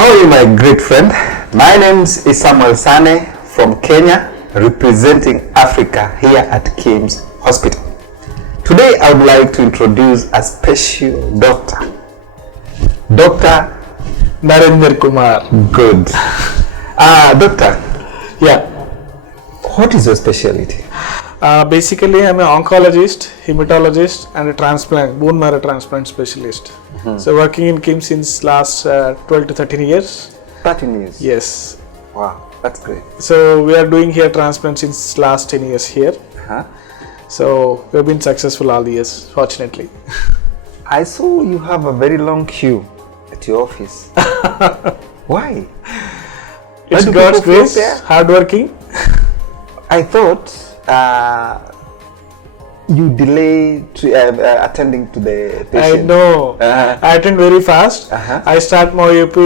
How are you, my great friend? My name is Samuel Sane from Kenya, representing Africa here at KIMS Hospital. Today, I would like to introduce a special doctor, Dr. Narender Kumar. Good. Doctor. Yeah. What is your specialty? Basically, I'm an oncologist, hematologist, and a transplant, bone marrow transplant specialist. So, working in KIMS since last 12 to 13 years. 13 years? Yes. Wow, that's great. So, we are doing here transplant since last 10 years here. So, we've been successful all the years, fortunately. I saw you have a very long queue at your office. Why? It's God's grace, hardworking. I thought you delay attending to the patient. I know. I attend very fast. I start my OP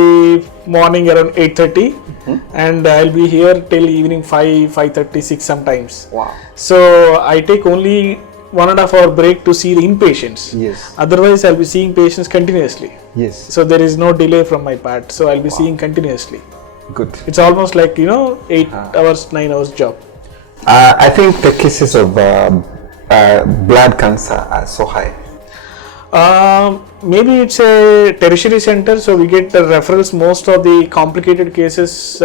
morning around 8:30 and I'll be here till evening 5:30, 6 sometimes. Wow. So I take only 1.5 hour break to see the inpatients. Yes. Otherwise, I'll be seeing patients continuously. Yes. So there is no delay from my part. So I'll be seeing continuously. Good. It's almost like 8 hours, 9 hours job. I think the cases of blood cancer are so high. Maybe it's a tertiary center, so we get the referrals, most of the complicated cases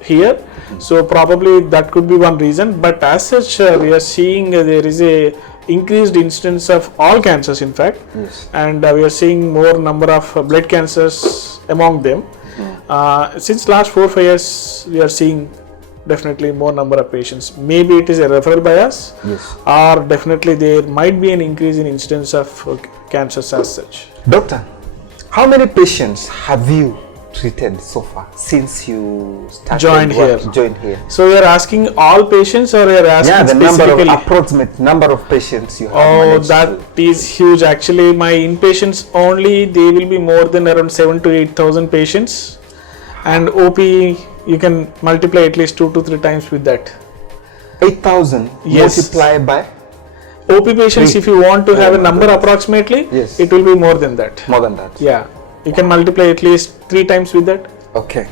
here. So probably that could be one reason. But as such, we are seeing there is a increased incidence of all cancers, in fact. Yes. And we are seeing more number of blood cancers among them. Since last 4-5 years, we are seeing definitely more number of patients. Maybe it is a referral bias, yes, or definitely there might be an increase in incidence of cancers as such. Doctor, how many patients have you treated so far since you started joined here? So you are asking all patients, or you are asking the approximate number of patients you have managed? That is huge. Actually, my inpatients only, they will be more than around 7,000 to 8,000 patients, and OP you can multiply at least 2 to 3 times with that. 8,000 multiplied by OP patients. If you want to have a number approximately, yes, it will be more than that. More than that. Yeah, you can multiply at least 3 times with that. Okay.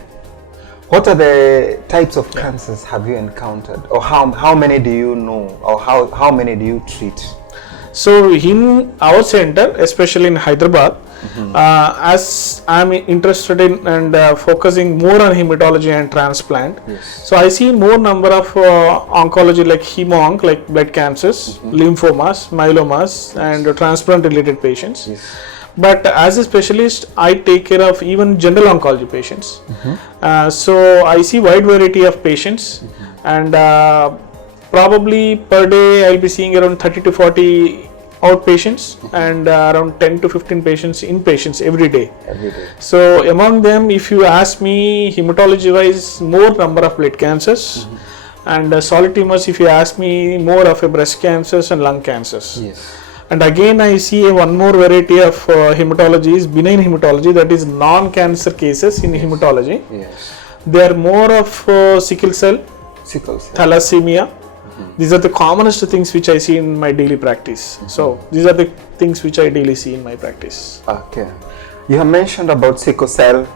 What are the types of cancers have you encountered, or how many do you know, or how many do you treat? So in our center, especially in Hyderabad, as I'm interested in and focusing more on hematology and transplant, yes, so I see more number of oncology like hemo-onc, like blood cancers, lymphomas, myelomas, and transplant related patients. Yes. But as a specialist, I take care of even general oncology patients. So I see wide variety of patients, and probably per day I'll be seeing around 30 to 40 outpatients and around 10 to 15 patients, inpatients every day. So among them, if you ask me, hematology wise, more number of blood cancers, and solid tumors, if you ask me, more of a breast cancers and lung cancers. Yes. And again, I see one more variety of hematology is benign hematology, that is non-cancer cases in hematology. Yes. They are more of sickle cell, thalassemia. These are the commonest things which I see in my daily practice. So these are the things which I daily see in my practice. Okay. You have mentioned about sickle cell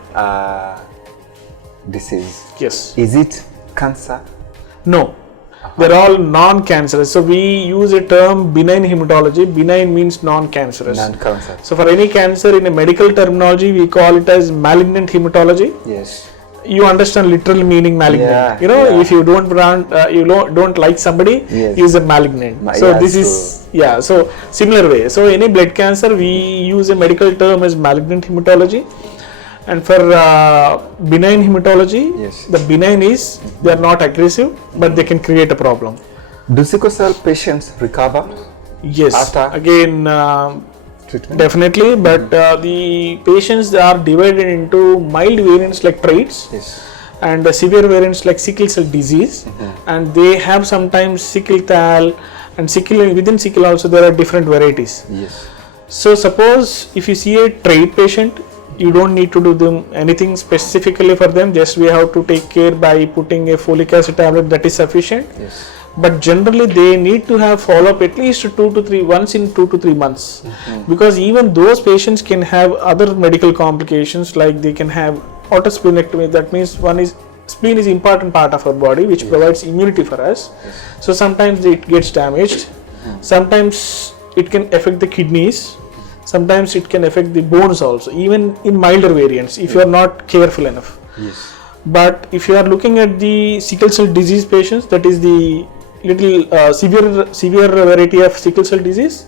disease. Yes. Is it cancer? No. They're all non-cancerous. So we use a term benign hematology. Benign means non-cancerous. Non-cancer. So for any cancer, in a medical terminology, we call it as malignant hematology. Yes. You understand literal meaning malignant. If you don't like somebody, he is a malignant. So this is so similar way. So any blood cancer, we use a medical term as malignant hematology. And for benign hematology, the benign is they are not aggressive, but they can create a problem. Do sickle cell patients recover? Yes. After again, treatment? Definitely, but the patients are divided into mild variants like traits, and severe variants like sickle cell disease, and they have sometimes sickle thal, and sickle within sickle also there are different varieties. Yes. So suppose if you see a trait patient, you don't need to do them anything specifically for them, just we have to take care by putting a folic acid tablet, that is sufficient. Yes. But generally they need to have follow-up at least 2 to 3 once in 2 to 3 months, because even those patients can have other medical complications, like they can have autosplenectomy. That means spleen is important part of our body which provides immunity for us. So sometimes it gets damaged. Sometimes it can affect the kidneys. Sometimes it can affect the bones also, even in milder variants if you are not careful enough. Yes. But if you are looking at the sickle cell disease patients, that is the little severe variety of sickle cell disease,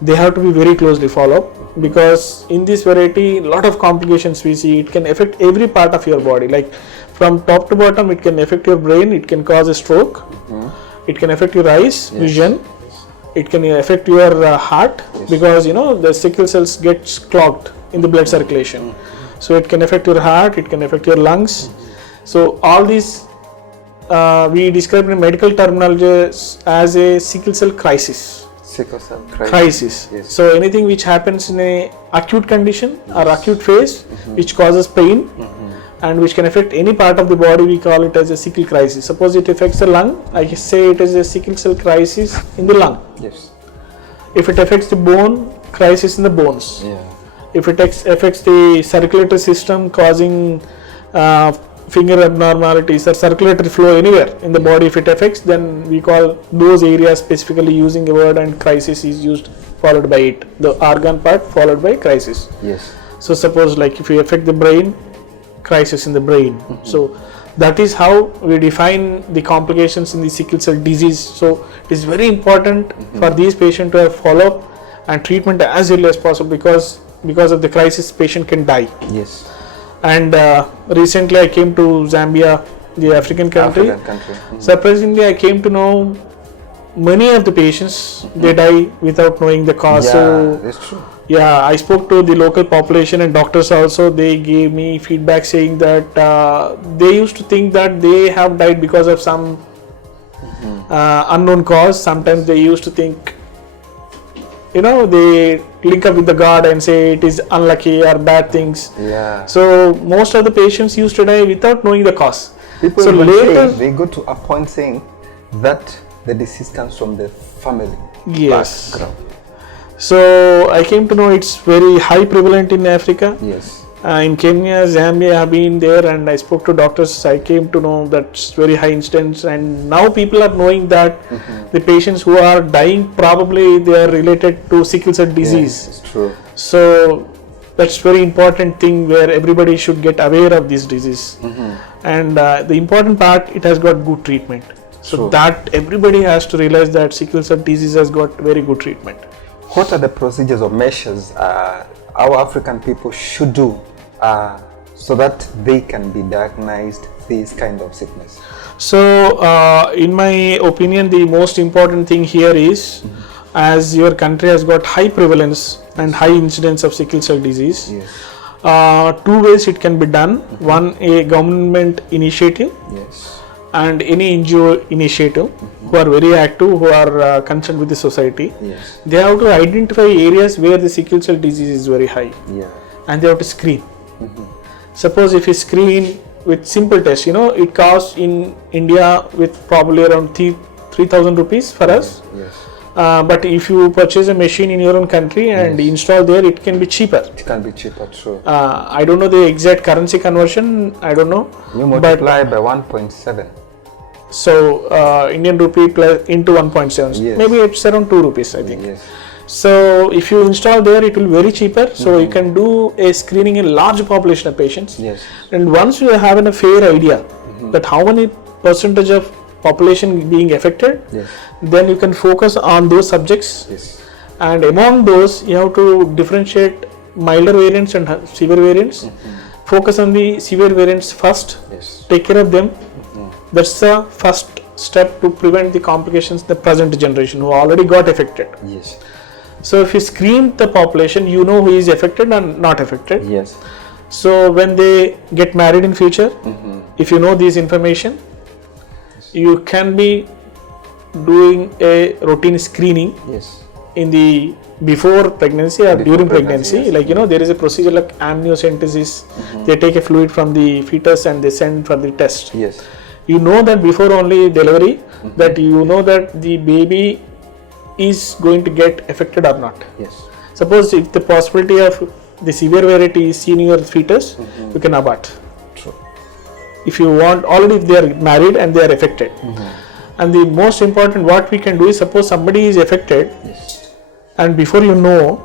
they have to be very closely followed, because in this variety lot of complications we see. It can affect every part of your body, like from top to bottom. It can affect your brain, it can cause a stroke, it can affect your eyes, vision, it can affect your heart, because the sickle cells gets clogged in the blood circulation. So it can affect your heart, it can affect your lungs. So all these we describe in medical terminology as a sickle cell crisis. Sickle cell crisis. Yes. So anything which happens in a acute condition or acute phase, which causes pain and which can affect any part of the body, we call it as a sickle crisis. Suppose it affects the lung, I say it is a sickle cell crisis in the lung. Yes. If it affects the bone, crisis in the bones. Yeah. If it affects the circulatory system, causing finger abnormalities or circulatory flow anywhere in the body, if it affects, then we call those areas specifically using a word, and crisis is used followed by it. The organ part followed by crisis. Yes. So suppose like if you affect the brain, crisis in the brain. So that is how we define the complications in the sickle cell disease. So it is very important for these patients to have follow-up and treatment as early as possible, because of the crisis patient can die. Yes. And recently I came to Zambia, the African country. Surprisingly, I came to know many of the patients, they die without knowing the cause. Yeah, so that's true. Yeah, I spoke to the local population and doctors also. They gave me feedback saying that they used to think that they have died because of some unknown cause. Sometimes they used to think, they link up with the God and say it is unlucky or bad things. Yeah. So most of the patients used to die without knowing the cause. People so later they go to a point saying that the disease comes from the family background. So I came to know it's very high prevalent in Africa. Yes. In Kenya, Zambia, I have been there and I spoke to doctors. I came to know that's very high incidence, and now people are knowing that the patients who are dying, probably they are related to sickle cell disease. Yes, it's true. So that's very important thing where everybody should get aware of this disease. And the important part, it has got good treatment. So True. that everybody has to realize that sickle cell disease has got very good treatment. What are the procedures or measures our African people should do so that they can be diagnosed this kind of sickness? So in my opinion, the most important thing here is, as your country has got high prevalence and high incidence of sickle cell disease, two ways it can be done. One, a government initiative, and any NGO initiative who are very active, who are concerned with the society. They have to identify areas where the sickle cell disease is very high, and they have to screen. Suppose if you screen with simple test, it costs in India with probably around 3,000 rupees for us. But if you purchase a machine in your own country and install there, it can be cheaper. It can be cheaper, true. I don't know the exact currency conversion, I don't know. You multiply by 1.7. So Indian rupee plus into 1.7, maybe it's around 2 rupees, I think. So if you install there, it will be very cheaper. So you can do a screening in large population of patients. And once you have a fair idea that how many percentage of population being affected, then you can focus on those subjects. And among those, you have to differentiate milder variants and severe variants. Focus on the severe variants first. Take care of them. That's the first step to prevent the complications in the present generation who already got affected. So if you screen the population, you know who is affected and not affected. So when they get married in future, if you know this information, you can be doing a routine screening in the before pregnancy or during pregnancy. Like there is a procedure like amniocentesis. They take a fluid from the fetus and they send for the test. You know that before only delivery, that you know that the baby is going to get affected or not. Suppose if the possibility of the severe variety is seen in your fetus, you can abort. if you want, already if they are married and they are affected. And the most important what we can do is, suppose somebody is affected, and before you know,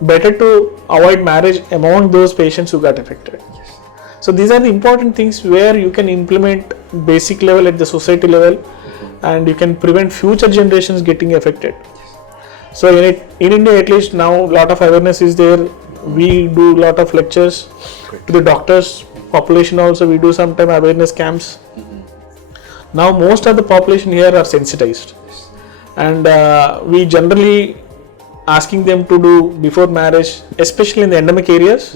better to avoid marriage among those patients who got affected. So these are the important things where you can implement basic level at the society level, and you can prevent future generations getting affected. So in India at least now, lot of awareness is there. We do lot of lectures to the doctors, population also we do sometime awareness camps. Now most of the population here are sensitized, and we generally asking them to do before marriage, especially in the endemic areas,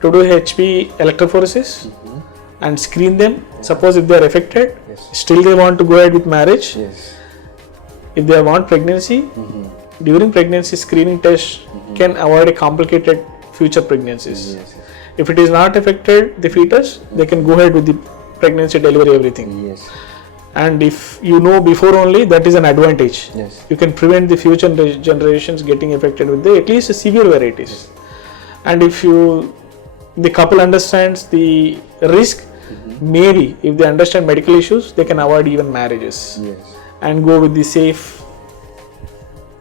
to do HP electrophoresis and screen them. Suppose if they are affected, still they want to go ahead with marriage. If they want pregnancy, during pregnancy screening test can avoid a complicated future pregnancies. If it is not affected the fetus, they can go ahead with the pregnancy, delivery, everything. And if you know before only, that is an advantage. You can prevent the future generations getting affected with the at least severe varieties. And if the couple understands the risk, maybe if they understand medical issues, they can avoid even marriages and go with the safe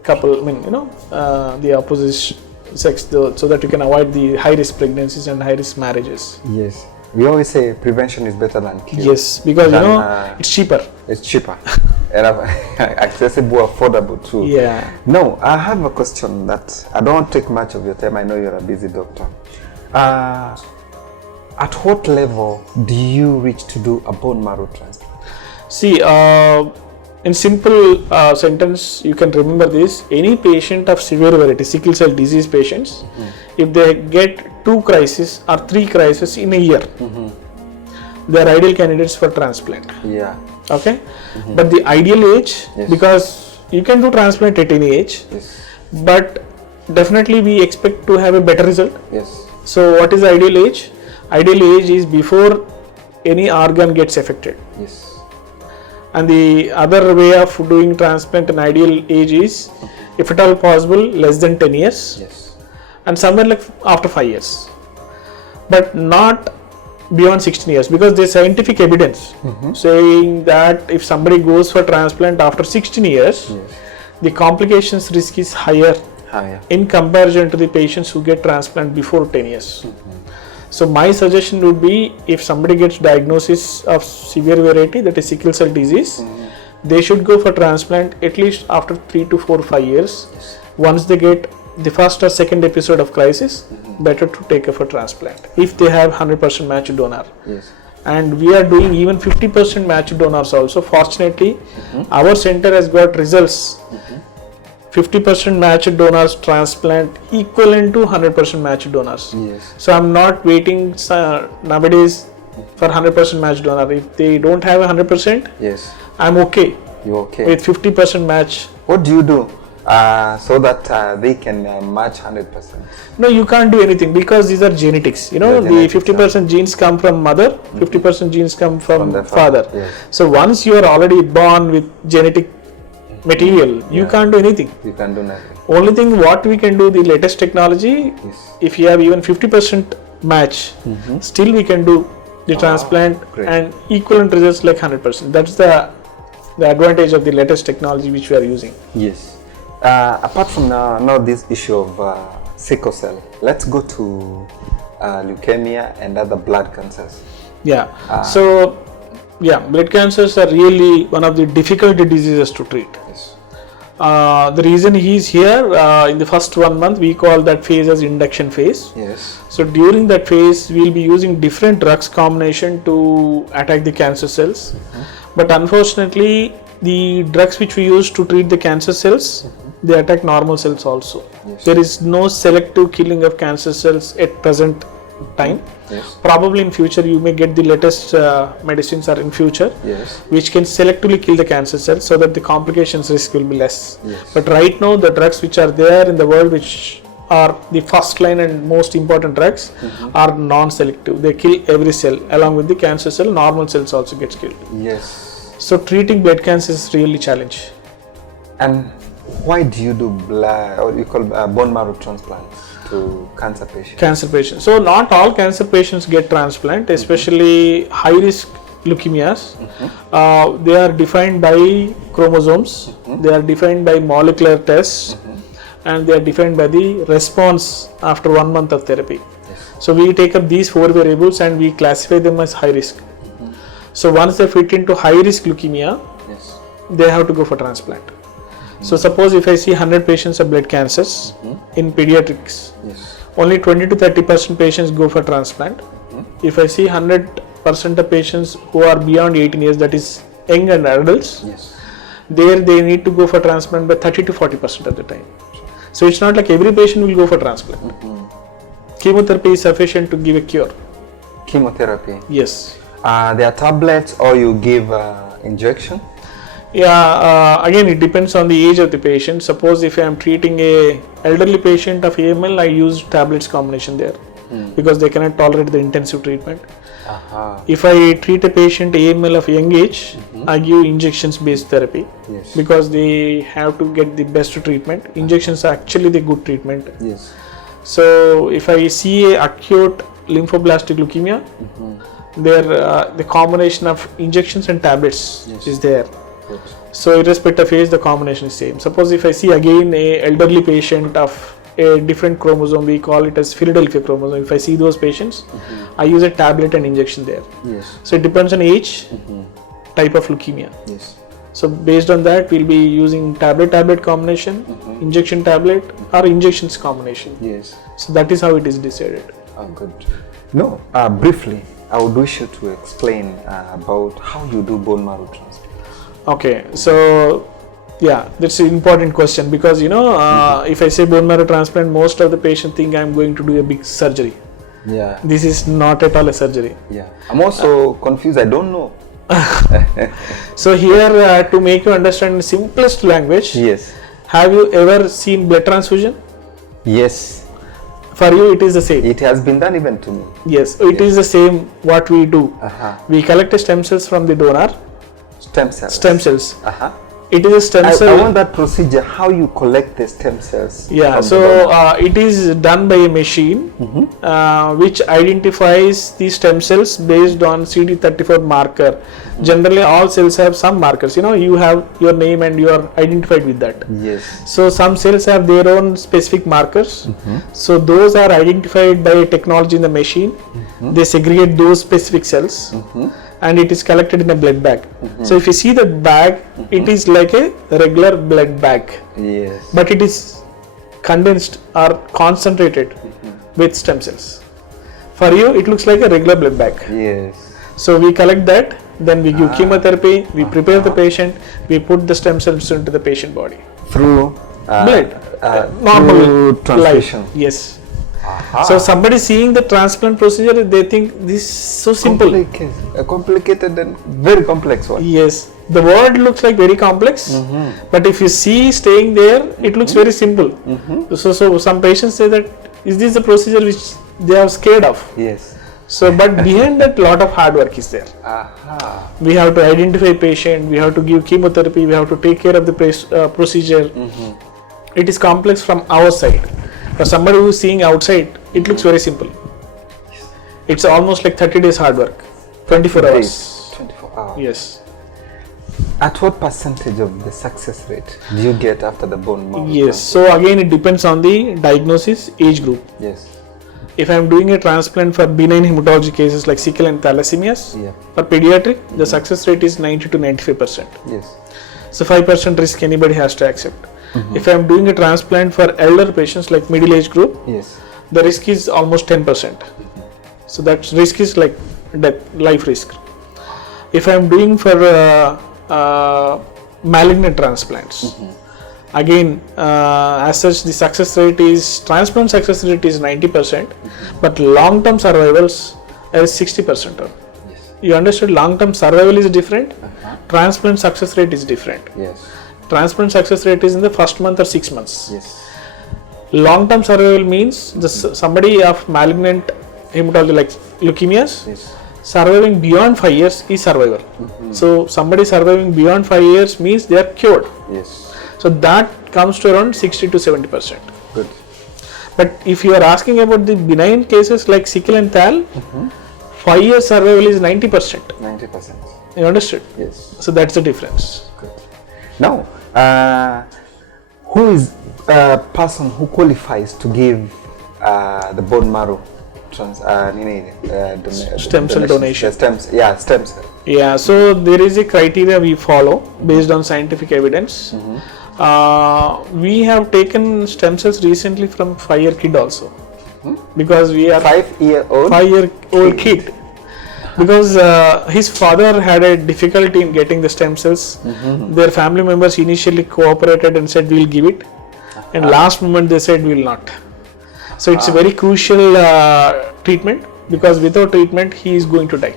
couple, the opposite sex, so that you can avoid the high risk pregnancies and high risk marriages. We always say prevention is better than cure. Because it's cheaper. It's cheaper and accessible, affordable too. Now, I have a question that I don't want to take much of your time. I know you're a busy doctor. At what level do you reach to do a bone marrow transplant? See, in simple sentence, you can remember this. Any patient of severe variety, sickle cell disease patients, if they get 2 crises or 3 crises in a year, they are ideal candidates for transplant. Okay? But the ideal age, because you can do transplant at any age, but definitely we expect to have a better result. So what is the ideal age? Ideal age is before any organ gets affected. And the other way of doing transplant in ideal age is, if at all possible, less than 10 years, and somewhere like after 5 years, but not beyond 16 years, because there is scientific evidence saying that if somebody goes for transplant after 16 years, the complications risk is higher in comparison to the patients who get transplant before 10 years. So my suggestion would be, if somebody gets diagnosis of severe variety, that is sickle cell disease, they should go for transplant at least after 3 to 4, 5 years. Once they get the first or second episode of crisis, better to take a for transplant if they have 100% matched donor. And we are doing even 50% matched donors also. Fortunately, our center has got results. 50% matched donors transplant equivalent to 100% matched donors. So I'm not waiting nowadays for 100% matched donor. If they don't have 100%, I'm okay. You're okay with 50% match. What do you do so that they can match 100%? No, you can't do anything, because these are genetics. The 50% genes come from mother, 50% genes come from the father. So once you are already born with genetic material, you can't do anything. You can't do nothing. Only thing what we can do, the latest technology, if you have even 50% match, still we can do the transplant and equivalent results like 100%. That's the advantage of the latest technology which we are using. Apart from now this issue of sickle cell, let's go to leukemia and other blood cancers. Blood cancers are really one of the difficult diseases to treat. The reason he is here, in the first 1 month, we call that phase as induction phase. So during that phase, we will be using different drugs combination to attack the cancer cells. But unfortunately, the drugs which we use to treat the cancer cells, they attack normal cells also. There is no selective killing of cancer cells at present time. Probably in future you may get the latest medicines are in future, which can selectively kill the cancer cells so that the complications risk will be less. But right now the drugs which are there in the world, which are the first line and most important drugs, are non-selective. They kill every cell along with the cancer cell. Normal cells also gets killed. So treating blood cancer is really challenge. And why do you do bone marrow transplants to cancer patients? Cancer patients. So not all cancer patients get transplant, especially high risk leukemias. They are defined by chromosomes, they are defined by molecular tests, and they are defined by the response after 1 month of therapy. So we take up these 4 variables and we classify them as high risk. So once they fit into high risk leukemia, they have to go for transplant. So suppose if I see 100 patients of blood cancers in pediatrics, only 20 to 30% patients go for transplant. If I see 100% of patients who are beyond 18 years, that is young and adults, there they need to go for transplant by 30 to 40% of the time. So it's not like every patient will go for transplant. Chemotherapy is sufficient to give a cure. Chemotherapy? Yes. There are tablets or you give injection? Yeah, again it depends on the age of the patient. Suppose if I am treating a elderly patient of AML, I use tablets combination there because they cannot tolerate the intensive treatment. If I treat a patient AML of young age, I give injections based therapy because they have to get the best treatment. Injections are actually the good treatment. So if I see a acute lymphoblastic leukemia, there the combination of injections and tablets is there. So irrespective of age, the combination is same. Suppose if I see again a elderly patient of a different chromosome, we call it as Philadelphia chromosome. If I see those patients, I use a tablet and injection there. So it depends on age, type of leukemia. So based on that, we'll be using tablet combination, injection tablet, or injections combination. So that is how it is decided. Good. No, briefly, I would wish you to explain about how you do bone marrow transplant. Okay, so yeah, that's an important question because if I say bone marrow transplant, most of the patients think I'm going to do a big surgery. This is not at all a surgery. I'm also confused. I don't know. So here to make you understand in simplest language, have you ever seen blood transfusion? Yes. For you it is the same. It has been done even to me. Yes, it is the same what we do. We collect stem cells from the donor. Stem cells. Stem cells. It is a stem cell. I want that procedure, how you collect the stem cells. So it is done by a machine which identifies the stem cells based on CD34 marker. Generally all cells have some markers. You have your name and you are identified with that. So some cells have their own specific markers. So those are identified by a technology in the machine. They segregate those specific cells. And it is collected in a blood bag. So if you see the bag, it is like a regular blood bag. But it is condensed or concentrated with stem cells. For you, it looks like a regular blood bag. So we collect that, then we give chemotherapy, we prepare the patient, we put the stem cells into the patient body. Through blood, normal transfusion. Yes. So somebody seeing the transplant procedure, they think this is so simple. Complicated and very complex one. Yes, the word looks like very complex, but if you see staying there, it looks very simple. So some patients say that, is this the procedure which they are scared of? So but behind that, lot of hard work is there. We have to identify patient, we have to give chemotherapy, we have to take care of the procedure. It is complex from our side. For somebody who is seeing outside, it looks very simple. It's almost like 30 days hard work, 24 hours. 24 hours. Yes. At what percentage of the success rate do you get after the bone marrow? So again it depends on the diagnosis, age group. If I am doing a transplant for benign hematology cases like sickle and thalassemias, for pediatric, the success rate is 90 to 95%. So 5% risk anybody has to accept. If I am doing a transplant for elder patients like middle age group, the risk is almost 10%. So that risk is like death, life risk. If I am doing for malignant transplants, again as such the success rate is, transplant success rate is 90%, but long term survivals is 60%. You understood, long term survival is different, transplant success rate is different. Transplant success rate is in the first month or 6 months. Long term survival means somebody of malignant hematology like leukemias surviving beyond 5 years is survivor. So somebody surviving beyond 5 years means they are cured. So that comes to around 60 to 70%. But if you are asking about the benign cases like sickle and thal, 5 years survival is 90%. 90%. You understood? Yes. So that's the difference. Good. Now, who is a person who qualifies to give the bone marrow stem cell donation? Stem cell. Yeah, so there is a criteria we follow based on scientific evidence. We have taken stem cells recently from 5-year kid also, because we are 5-year-old kid. Because his father had a difficulty in getting the stem cells. Their family members initially cooperated and said we'll give it, and last moment they said we'll not. So it's a very crucial treatment, because without treatment he is going to die.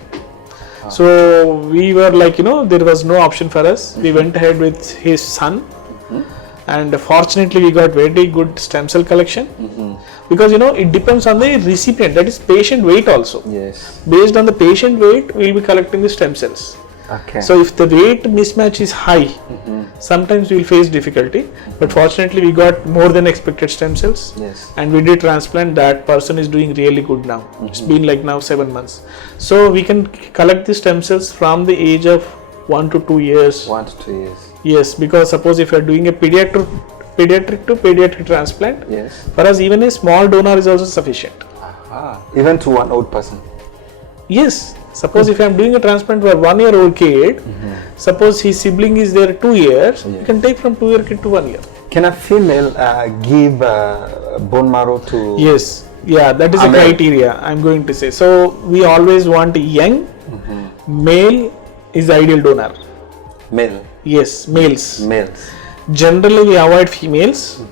So we were like, there was no option for us. We went ahead with his son, and fortunately we got very good stem cell collection. Because it depends on the recipient, that is patient weight also. Yes. Based on the patient weight, we will be collecting the stem cells. Okay. So if the weight mismatch is high, sometimes we will face difficulty. But fortunately, we got more than expected stem cells. Yes. And we did transplant. That person is doing really good now. It's been like now 7 months. So we can collect the stem cells from the age of 1 to 2 years. 1 to 2 years. Yes, because suppose if you are doing a pediatric to pediatric transplant, yes, for us even a small donor is also sufficient. Even to one old person. Yes. Suppose if I am doing a transplant for a 1-year-old kid, suppose his sibling is there 2 years, you can take from 2-year kid to 1 year. Can a female give bone marrow to? Yes. Yeah, that is a criteria I'm going to say. So we always want young, male is the ideal donor. Male. Yes, males. Males. Generally we avoid females.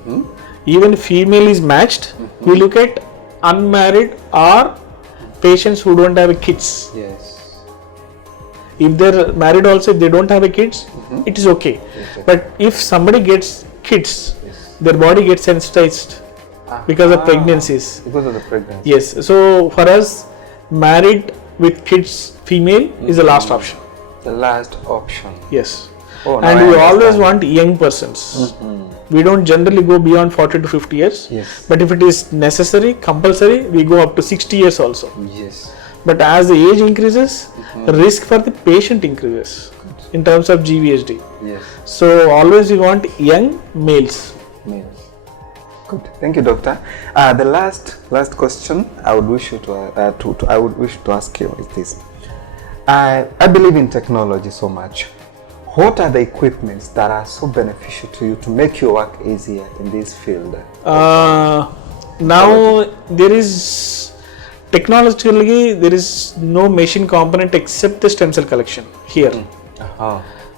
Even female is matched. We look at unmarried or patients who don't have kids. Yes. If they're married also, if they don't have kids, it is okay. Yes. But if somebody gets kids, their body gets sensitized because of pregnancies. Because of the pregnancy. Yes. So for us, married with kids, female is the last option. The last option. Yes. Oh, and we always want young persons. We don't generally go beyond 40 to 50 years. Yes. But if it is necessary, compulsory, we go up to 60 years also. Yes. But as the age increases, the risk for the patient increases in terms of GVHD. Yes. So always we want young males. Males. Good. Thank you, doctor. The last question I would wish you to ask you is this. I believe in technology so much. What are the equipments that are so beneficial to you to make your work easier in this field? Now there is technologically there is no machine component except the stem cell collection here.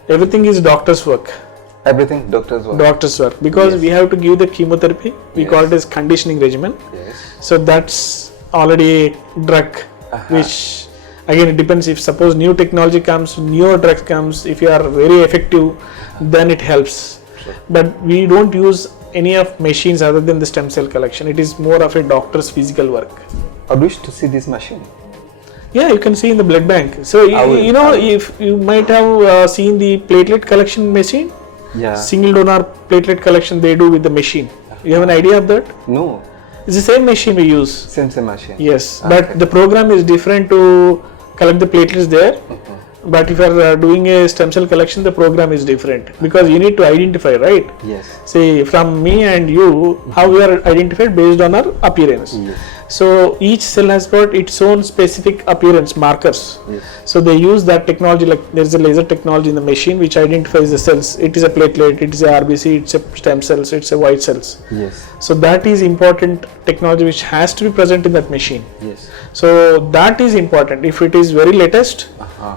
Everything is doctor's work. Everything doctor's work. Doctor's work, because we have to give the chemotherapy. We call it as conditioning regimen. Yes. So that's already a drug, which again it depends. If suppose new technology comes, newer drugs comes, if you are very effective, then it helps. Sure. But we don't use any of machines other than the stem cell collection. It is more of a doctor's physical work. I wish to see this machine. Yeah, you can see in the blood bank. So if you might have seen the platelet collection machine. Yeah. Single donor platelet collection they do with the machine. You have an idea of that? No. It's the same machine we use. Same machine. Yes, but the program is different to collect the platelets there. But if you are doing a stem cell collection, the program is different, because you need to identify, right? Yes. See, from me and you, how we are identified based on our appearance. Yes. So each cell has got its own specific appearance markers. Yes. So they use that technology, like there is a laser technology in the machine which identifies the cells. It is a platelet, it is a RBC, it's a stem cells, it's a white cells. Yes. So that is important technology which has to be present in that machine. Yes. So that is important. If it is very latest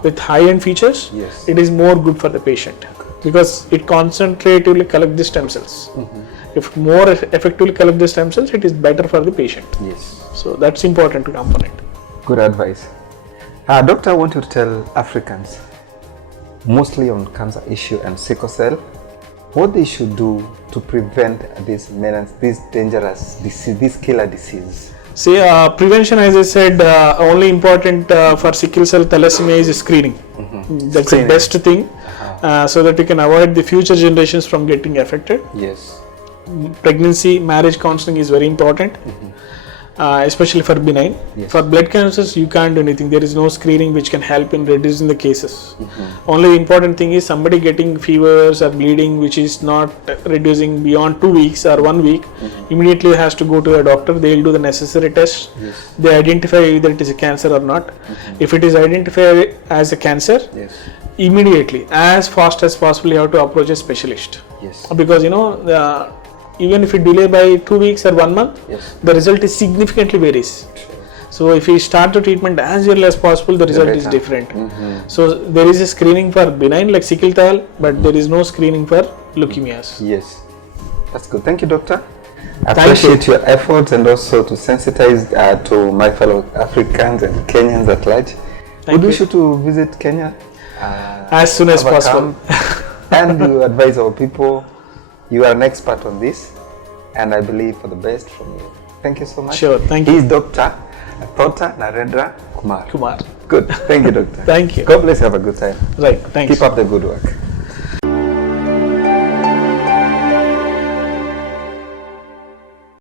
with high-end features, yes, it is more good for the patient, because it concentratively collects the stem cells. If more effectively collect the stem cells, it is better for the patient. Yes. So that's important component. Good advice. Doctor, I want you to tell Africans, mostly on cancer issue and sickle cell, what they should do to prevent this menace, this dangerous disease, this killer disease. See, prevention, as I said, only important for sickle cell thalassemia is screening. That's the best thing, so that we can avoid the future generations from getting affected. Yes. pregnancy, marriage counseling is very important. Especially for benign. Yes. For blood cancers, you can't do anything. There is no screening which can help in reducing the cases. Only important thing is somebody getting fevers or bleeding which is not reducing beyond 2 weeks or 1 week, immediately has to go to a doctor. They will do the necessary tests. Yes. They identify either it is a cancer or not. If it is identified as a cancer, Yes. immediately, as fast as possible, you have to approach a specialist. Yes. Because even if you delay by 2 weeks or 1 month, Yes. the result is significantly varies. So if you start the treatment as early as possible, the result is different. So there is a screening for benign like sickle cell, but there is no screening for leukemias. Yes. That's good. Thank you, doctor. I Thank appreciate your efforts and also to sensitize to my fellow Africans and Kenyans at large. Would you. wish you to visit Kenya As soon as possible. And you advise our people. You are an expert on this, and I believe for the best from you. Thank you so much. Sure, thank you. He is Dr. Thota Narender Kumar. Kumar. Good. Thank you, doctor. Thank you. God bless you. Have a good time. Right, thanks. Keep up the good work.